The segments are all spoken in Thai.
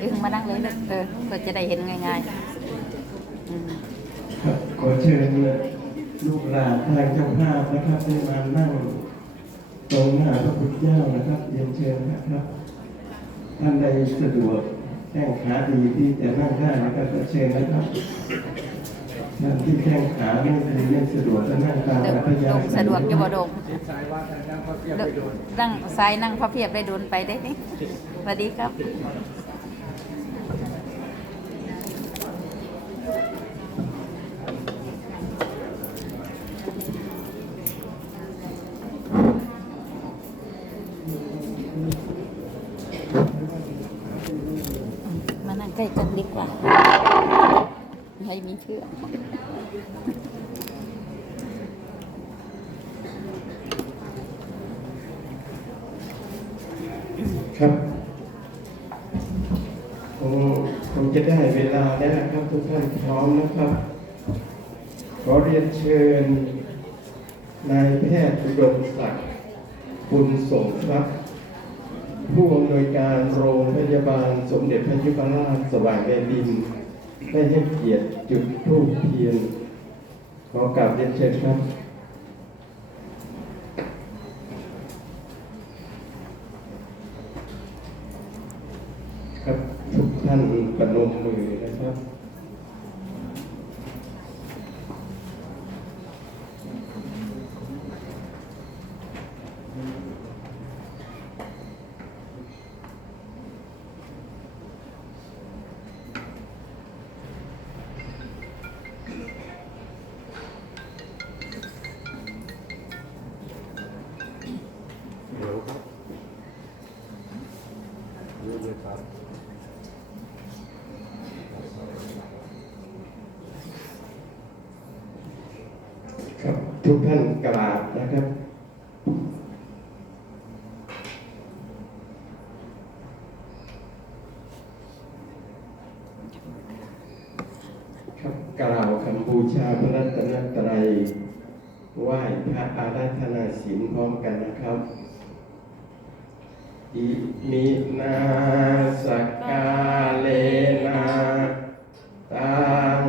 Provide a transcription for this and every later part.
ดึงมานั่งเลยลูกเออเพื่อจะได้เห็นง่ายๆขอเชิญลูกหลานทางเจ้าภาพนะครับได้มานั่งตรงหน้าพระพุทธเจ้านะครับเรียนเชิญนะครับท่านใดสะดวกแข้งขาดีที่จะนั่งได้นะครับก็เชิญนะครับ ท่านที่แข้งขาไม่ดีไม่สะดวกนั่งตามดอัธยาลงศัยสะดวกอยู่บ่ดงทางด้ายนั่งซ้ายนั่งพระเพียบได้โดนไปได้สวัสดีครับมานั่งใกล้กันดีกว่า ให้มีเชื่อก ครับคงคง จะได้เวลาแล้วนะครับทุกท่านพร้อมนะครับ ขอเรียนเชิญนายแพทย์อุดมศักดิ์บุญสงครับ ผู้อำนวยการโรงพยาบาลสมเด็จพระยุพราชสว่างแดนดิน ได้ให้เกียรติจุดธูปเทียนขอกราบเรียนเชิญครับ ท่านประนมมือนะครับ ทุกท่านกราบนะครับ ครับกล่าวคำบูชาพระรัตนตรัยไหว้พระอาราธนาศีลพร้อมกันนะครับอิมินาสกาเลนะตัง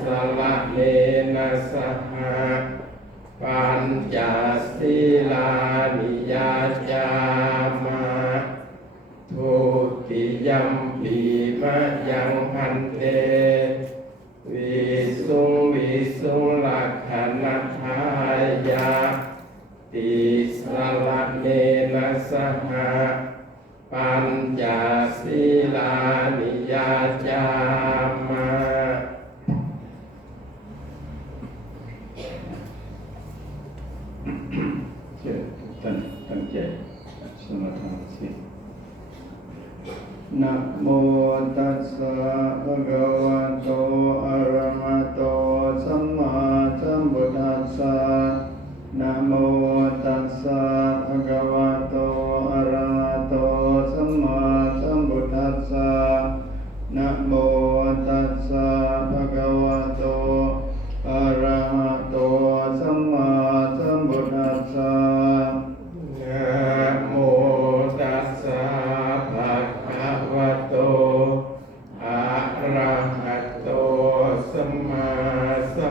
สละเนนะสหะปัญจศีลานิยาจามาทุติยัมปีมะยังพันเตวิสุงวิสุงลักขณทายาติสละเนนะสหะปัญจศีลานิยาจามา เชิญทุกท่าน สมาทานสินะโมตัสสะภะคะวะโตอะระหะโตสัมมาสัมพุทธ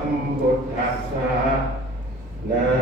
Sambuddhassa Nah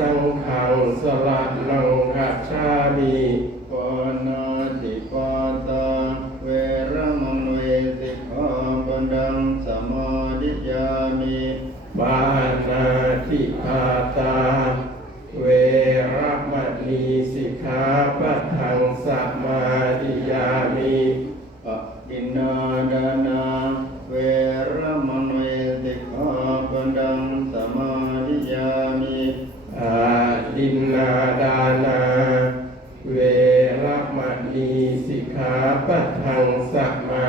สังฆา stop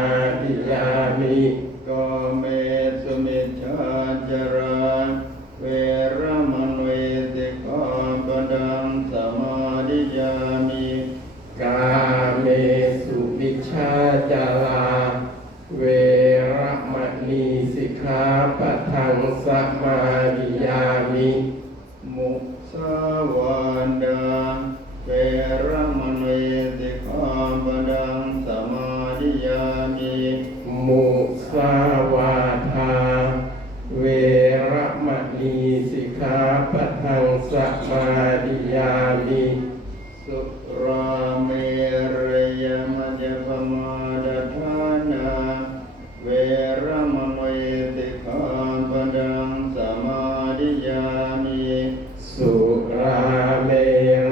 ปะทังสัมาดิยามิสุราเมรยมจปมาดทานาเวรมมยติขามปดังสัมาดิยามิสุราเม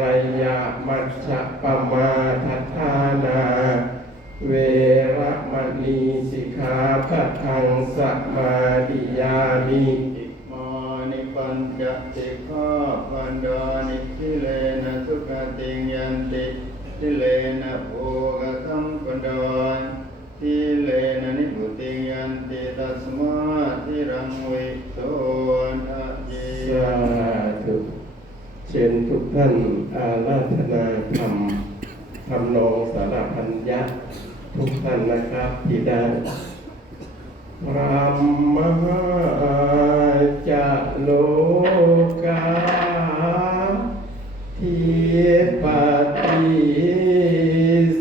รยมัชฌปมาททานาเวรมณีสิกขาปะทังสัมา กท่านอาราธนาธรรมธรำนองสารพันยะทุกท่านนะครับที่ได้พรามมหาจะโลกาทิปติ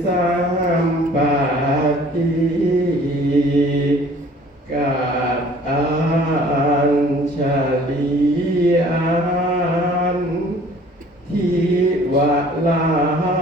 สัมปติกาอัญชลีอา ولا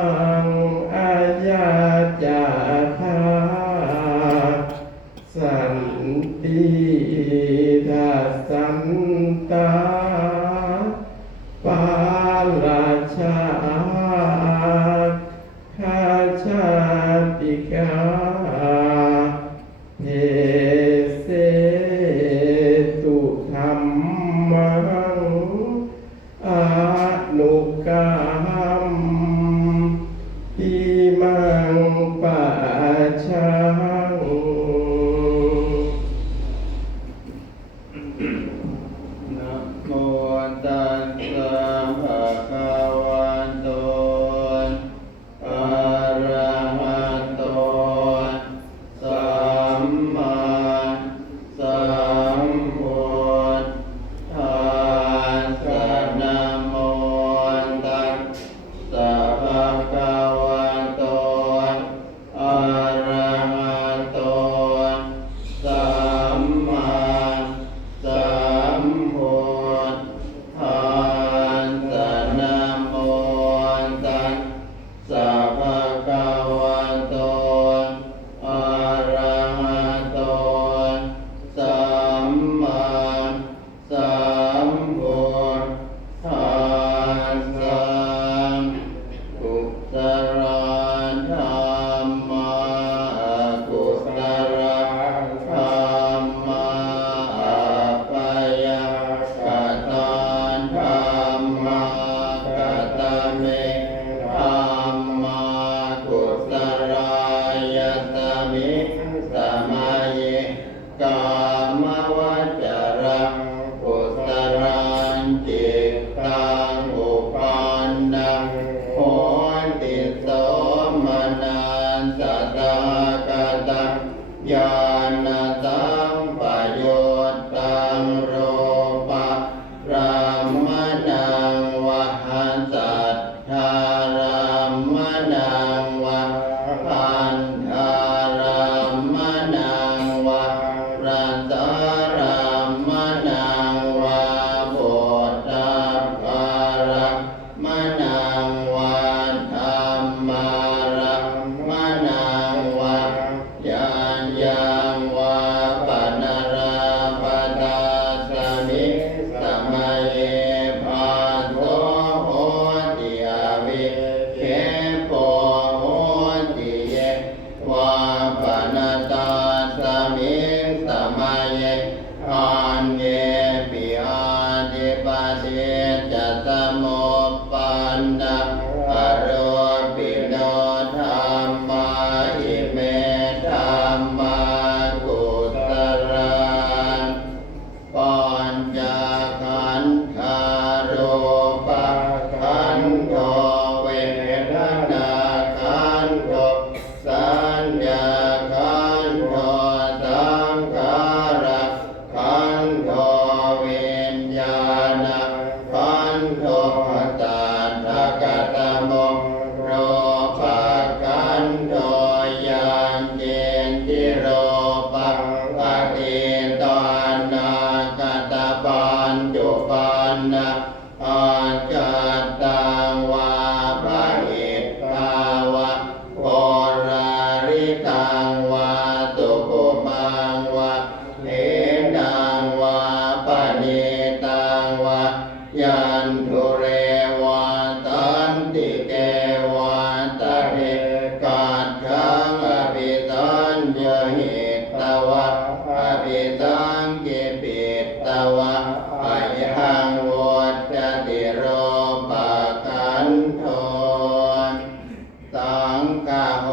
งกาโห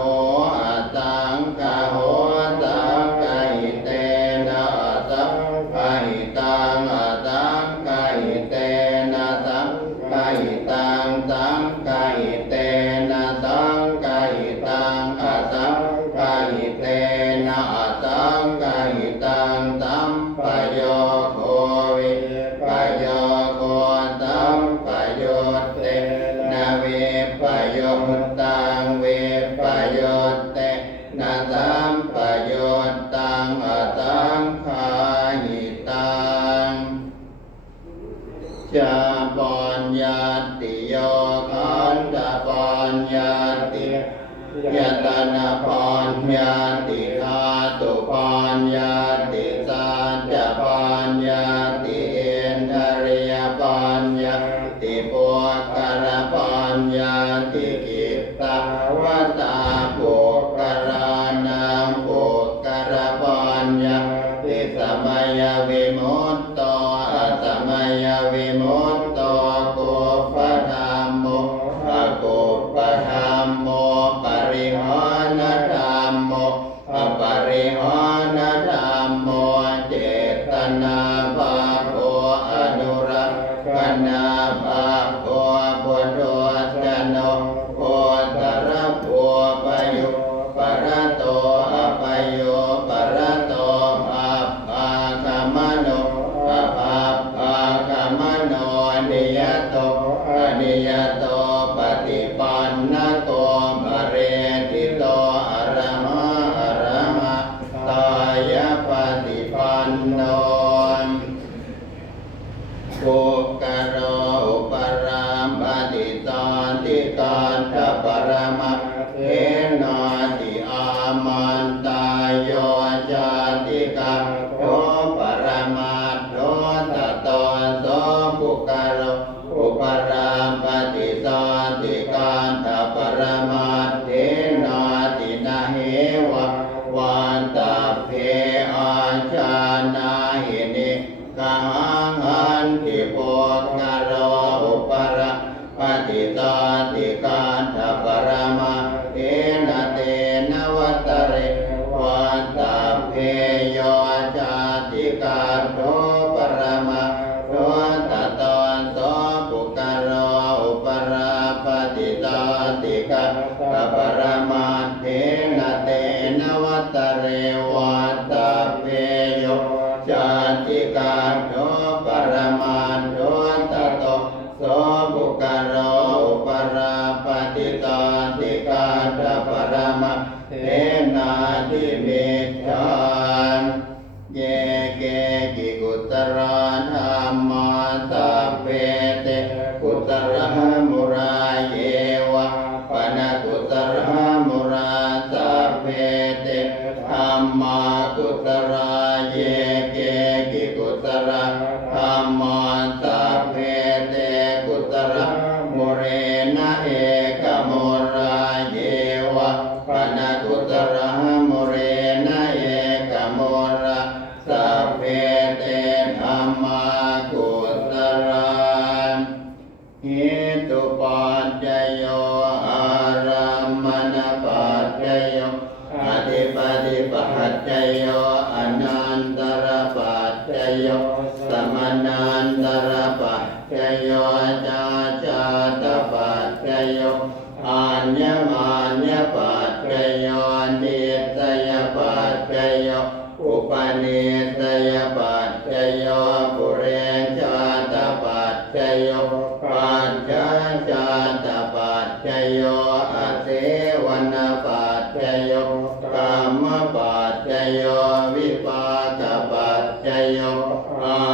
จาปัญญาติโยคันตปัญญาติยตนาปัญญาติธาตุปัญญา โมปริหา के उत्तरा โย ปัจจ